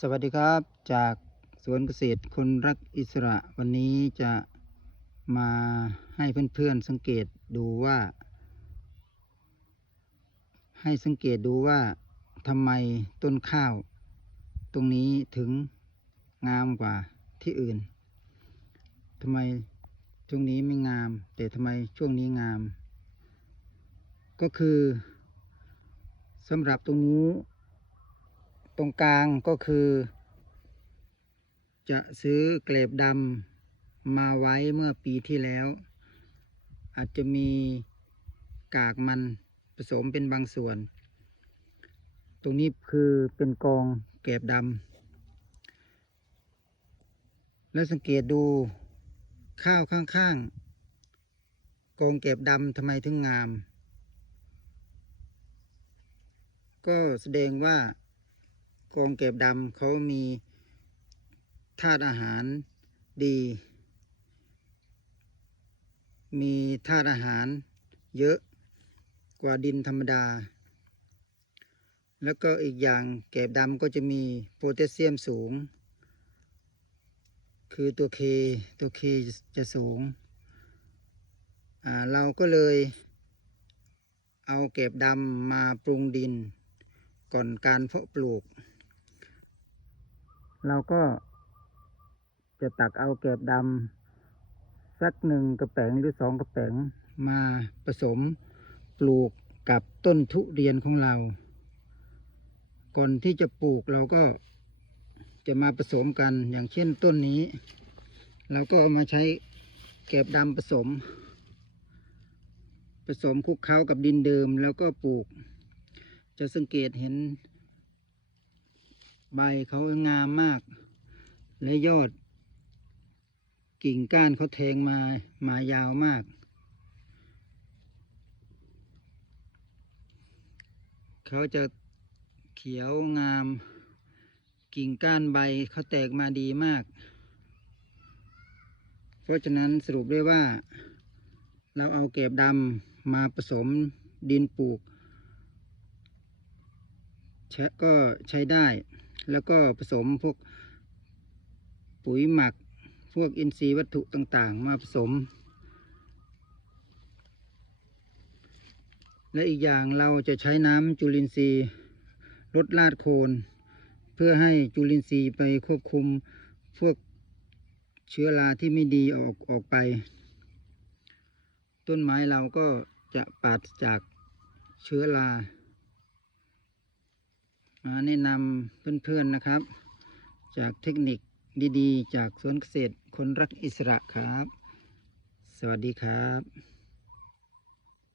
สวัสดีครับจากสวนเกษตรคนรักอิสระวันนี้จะมาให้เพื่อนๆสังเกตดูว่า ให้สังเกตดูว่าทำไมต้นข้าว ตรงนี้ถึงงามกว่าที่อื่นทำไมช่วงนี้ไม่งาม แต่ทำไมช่วงนี้งาม ก็คือสำหรับตรงนี้ ตรงกลางก็คือ จะซื้อเกล็บดำมาไว้เมื่อปีที่แล้ว อาจจะมีกากมันผสมเป็นบางส่วน ตรงนี้คือเป็นกองเกล็บดำแล้วสังเกตดูข้าวข้างๆกองเก็บดำทำไมถึงงาม ก็แสดงว่า กองเก็บดำเขามีธาตุอาหารดี มีธาตุอาหารเยอะกว่าดินธรรมดา แล้วก็อีกอย่างเก็บดำก็จะมีโพแทสเซียมสูง คือตัวเคตัวเคจะสูง เราก็เลยเอาเก็บดำมาปรุงดินก่อนการเพาะปลูก เราก็ จะตักเอาเก็บดำสักหนึ่งกระแป๋งหรือสองกระแป๋งมาผสมปลูกกับต้นทุเรียนของเรา ก่อนที่จะปลูกเราก็จะมาผสมกันอย่างเช่นต้นนี้ เราก็เอามาใช้เก็บดำผสม ผสมคลุกเคล้ากับดินเดิมแล้วก็ปลูก จะสังเกตเห็น ใบเขางามมาก และยอด กิ่งก้านเขาแทงมามายาวมาก เขาจะเขียวงาม กิ่งก้านใบเขาแตกมาดีมาก เพราะฉะนั้นสรุปได้ว่า เราเอาเก็บดำมาผสมดินปลูกใช้ก็ใช้ได้ แล้วก็ผสมพวกปุ๋ยหมัก พวกอินทรีย์วัตถุต่างๆ มาผสม และอีกอย่างเราจะใช้น้ำจุลินทรีย์ลดลาดโคน เพื่อให้จุลินทรีย์ไปควบคุมพวกเชื้อราที่ไม่ดีออกออกไป ต้นไม้เราก็จะปราศจากเชื้อรา มาแนะนำเพื่อนๆนะครับ จากเทคนิคดีๆ จากสวนเกษตรคนรักอิสระครับ สวัสดีครับ